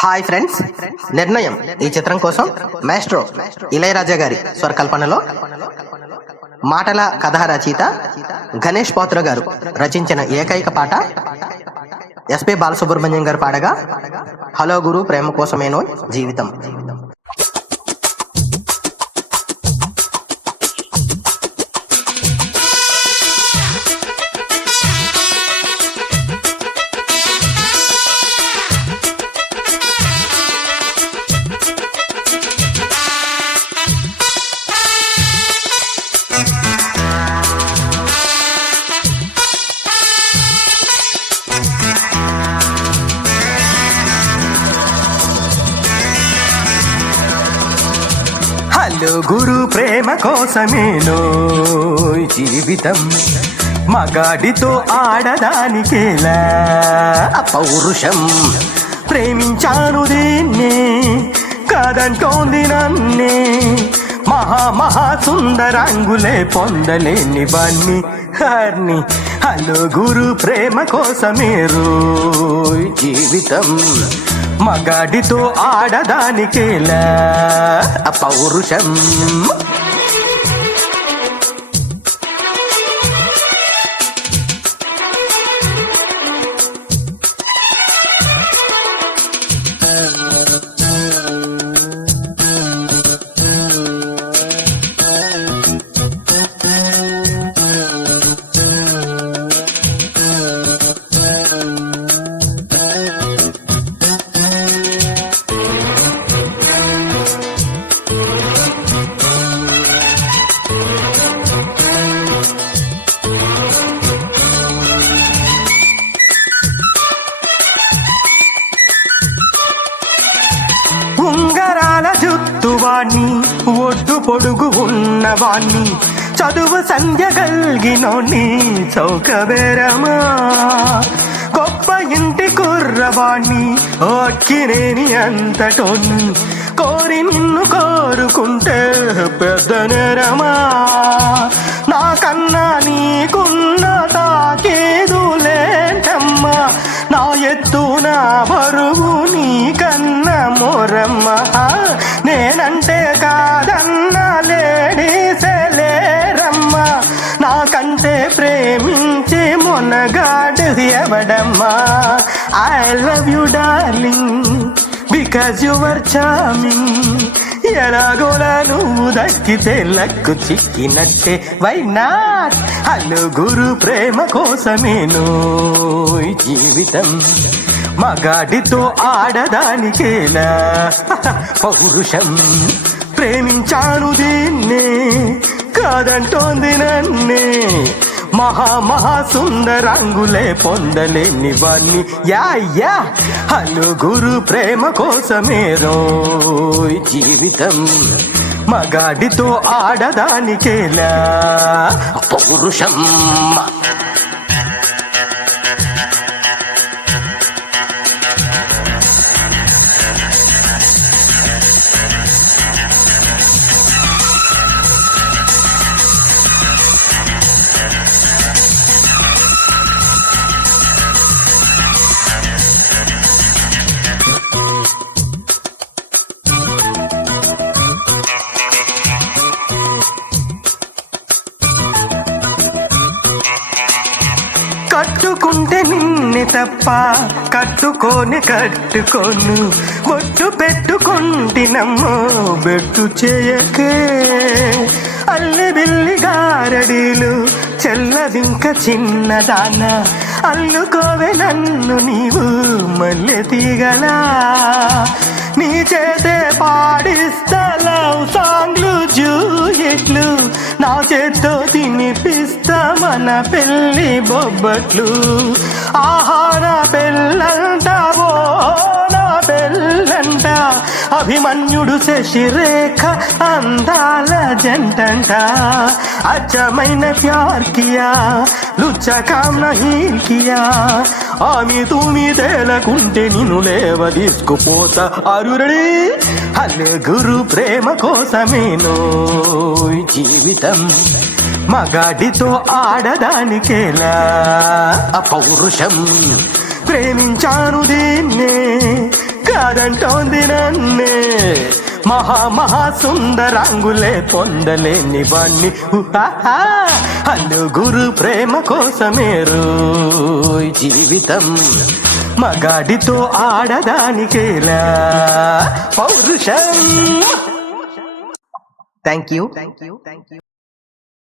Hi friends, నిర్ణయం ఈ చిత్రం కోసం మాస్ట్రో ఇళయరాజా గారి స్వరకల్పనలో మాటల కథా రచయిత గణేష్ పోత్ర గారు రచించిన ఏకైక పాట ఎస్పి బాలసుబ్రహ్మణ్యం గారు పాడగా, హలో గురు ప్రేమ కోసమేనో జీవితం. హలో గురు ప్రేమ కోసమేనో జీవితం, మగాడితో ఆడదానికేలా పౌరుషం. ప్రేమించాను దీన్నే కాదంటోంది నన్నే, మహా సుందరంగులే పొందలేని వాణ్ణి హర్ని. హలో గురు ప్రేమ కోసమేరో జీవితం, మగాడితో ఆడదానికేలా పౌరుషం. ఉంగరాల జుత్తువాణ్ణి, ఒడ్డు పొడుగు ఉన్నవాణ్ణి, చదువు సంధ్య కలిగినోణ్ణి చౌకబేరమా. గొప్ప ఇంటి కుర్రవాణ్ణి, అక్కినేని అంతటోణ్ణి, కోరి నిన్ను కోరుకుంటే పెద్ద నేరమా. నాకన్నా నీకున్న తాకేదులేంటమ్మా, నా ఎత్తు నా బరువు నీకన్నా మోరమ్మ. నేనంటే కాదన్న లేడీసే లేరమ్మా, నాకంటే ప్రేమించే మొనగాడు ఎవడమ్మా. I love you darling because your charming. ఎలాగోలా నువ్వు దక్కితే లక్కు చిక్కినట్టే, వై నాట్. హలో గురు ప్రేమ కోసమేనో జీవితం, మగాడితో ఆడదానికేలా పౌరుషం. ప్రేమించాను దీన్నే కాదంటోంది నన్నే, మహా సుందరంగులే పొందలేని వాణ్ణి. యా హలో గురు ప్రేమ కోసమేరో జీవితం, మగాడితో ఆడదానికేలా పౌరుషం. కట్టుకుంటే నిన్ను తప్ప కట్టుకోను, బొట్టు పెట్టుకుంటినమ్మో బెట్టు చేయకే. అల్లి బిల్లి గారడీలు చెల్లదింక చిన్నదాన, అల్లుకోవే నన్ను నీవు మల్లె తీగలా. నీ చేతే పాడిస్తా లవ్ సాంగ్లు జూయిట్లు, నా చేత్తో తినిపిస్తా మన పెళ్ళి బొబ్బట్లు. ఆహార పెళ్ళంట ఓ నా పెళ్ళంట, అభిమన్యుడు శశిరేఖ అందాల జంటంట. అచ్చమైన ప్యార్ కియా లుచ్చ కామ్ నహీ కియా, ఆమె తుమి తేలకుంటే నిన్ను లేవ తీసుకుపోతా అరురడి. హలో గురు ప్రేమ కోసమేనో జీవితం, మగాడితో ఆడదానికేలా పౌరుషం. ప్రేమించాను దీన్నే కాదంటోంది నన్నే మహా సుందరాంగులే పొందలేని వాణ్ణి అల్లుగురు ప్రేమ కోసమే రోయ్ జీవితం మగాడితో ఆడదానికేలా పౌరుషం. Thank you